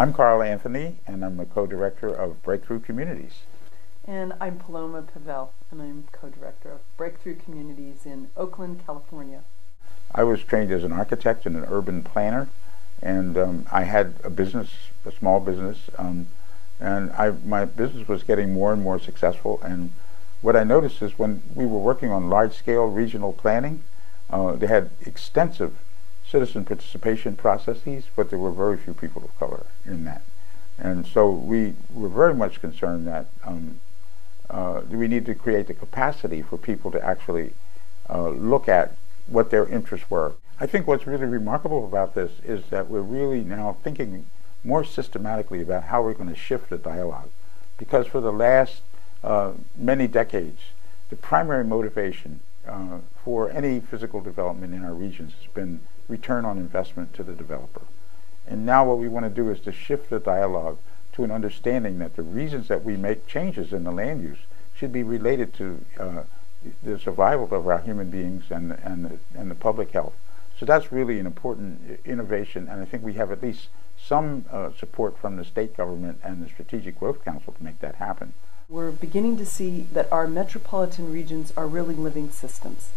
I'm Carl Anthony, and I'm the co-director of Breakthrough Communities. And I'm Paloma Pavel, and I'm co-director of Breakthrough Communities in Oakland, California. I was trained as an architect and an urban planner, and I had a business, a small business, and my business was getting more and more successful. And what I noticed is when we were working on large-scale regional planning, they had extensive citizen participation processes, but there were very few people of color in that. And so we were very much concerned that we need to create the capacity for people to actually look at what their interests were. I think what's really remarkable about this is that we're really now thinking more systematically about how we're going to shift the dialogue. Because for the last many decades, the primary motivation for any physical development in our regions has been return on investment to the developer. And now what we want to do is to shift the dialogue to an understanding that the reasons that we make changes in the land use should be related to the survival of our human beings and the public health. So that's really an important innovation, and I think we have at least some support from the state government and the Strategic Growth Council to make that happen. We're beginning to see that our metropolitan regions are really living systems.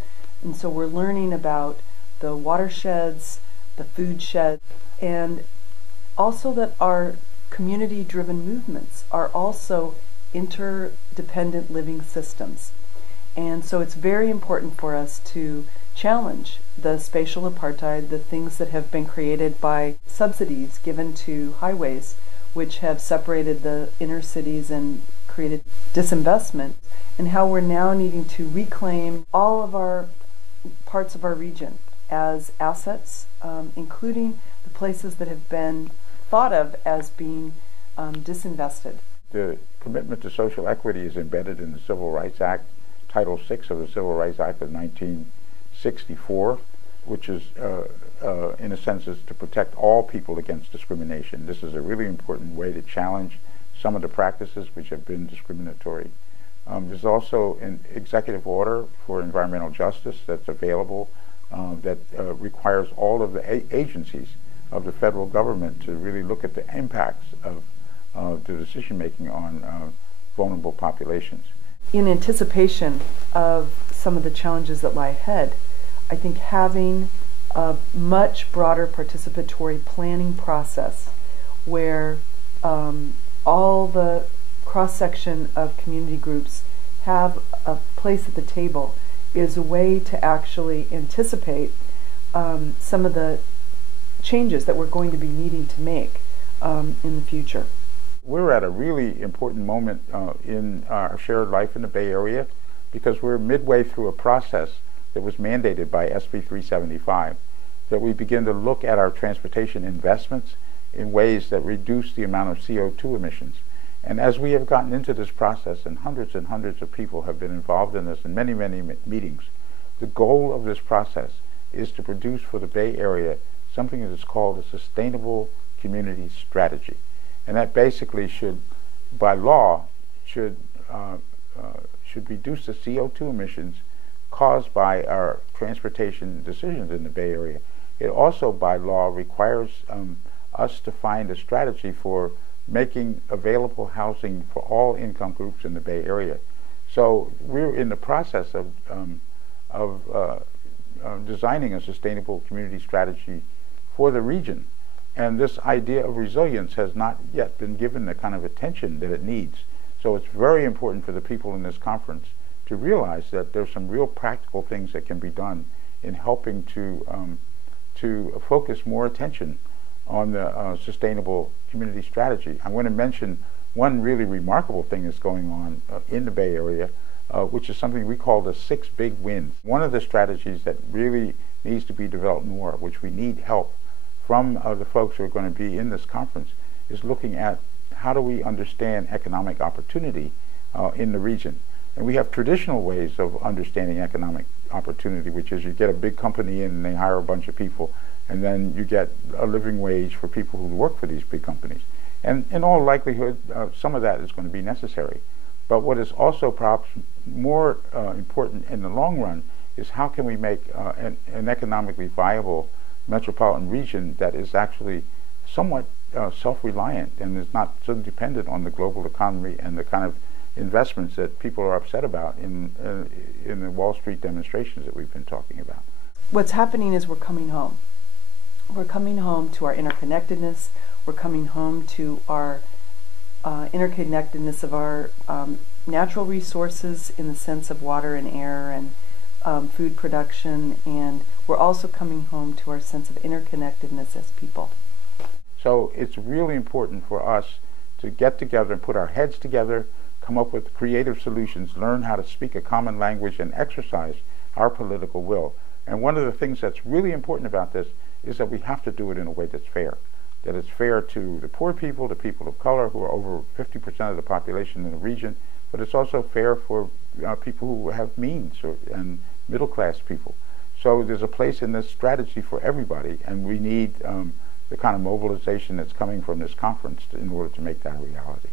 And so we're learning about the watersheds, the food shed, and also that our community-driven movements are also interdependent living systems. And so it's very important for us to challenge the spatial apartheid, the things that have been created by subsidies given to highways, which have separated the inner cities and created disinvestment, and how we're now needing to reclaim all of our parts of our region as assets, including the places that have been thought of as being disinvested. The commitment to social equity is embedded in the Civil Rights Act, Title VI of the Civil Rights Act of 1964, which is, in a sense, is to protect all people against discrimination. This is a really important way to challenge some of the practices which have been discriminatory. There's also an executive order for environmental justice that's available that requires all of the agencies of the federal government to really look at the impacts of the decision-making on vulnerable populations. In anticipation of some of the challenges that lie ahead, I think having a much broader participatory planning process where all the cross-section of community groups have a place at the table is a way to actually anticipate some of the changes that we're going to be needing to make in the future. We're at a really important moment in our shared life in the Bay Area because we're midway through a process that was mandated by SB 375, that we begin to look at our transportation investments in ways that reduce the amount of CO2 emissions. And as we have gotten into this process, and hundreds of people have been involved in this in many meetings, the goal of this process is to produce for the Bay Area something that is called a sustainable community strategy. And that basically should, by law, should reduce the CO2 emissions caused by our transportation decisions in the Bay Area. It also, by law, requires us to find a strategy for making available housing for all income groups in the Bay Area. So we're in the process of designing a sustainable community strategy for the region. And this idea of resilience has not yet been given the kind of attention that it needs. So it's very important for the people in this conference to realize that there's some real practical things that can be done in helping to focus more attention on the sustainable community strategy. I want to mention one really remarkable thing that's going on in the Bay Area, which is something we call the 6 big wins. One of the strategies that really needs to be developed more, which we need help from the folks who are going to be in this conference, is looking at how do we understand economic opportunity in the region. And we have traditional ways of understanding economic opportunity, which is you get a big company in and they hire a bunch of people, and then you get a living wage for people who work for these big companies. And in all likelihood, some of that is going to be necessary. But what is also perhaps more important in the long run is how can we make an economically viable metropolitan region that is actually somewhat self-reliant and is not so dependent on the global economy and the kind of investments that people are upset about in the Wall Street demonstrations that we've been talking about. What's happening is we're coming home. We're coming home to our interconnectedness. We're coming home to our interconnectedness of our natural resources in the sense of water and air and food production, and we're also coming home to our sense of interconnectedness as people. So it's really important for us to get together and put our heads together, come up with creative solutions, learn how to speak a common language, and exercise our political will. And one of the things that's really important about this is that we have to do it in a way that's fair. That it's fair to the poor people, the people of color, who are over 50% of the population in the region, but it's also fair for people who have means and middle-class people. So there's a place in this strategy for everybody, and we need the kind of mobilization that's coming from this conference in order to make that a reality.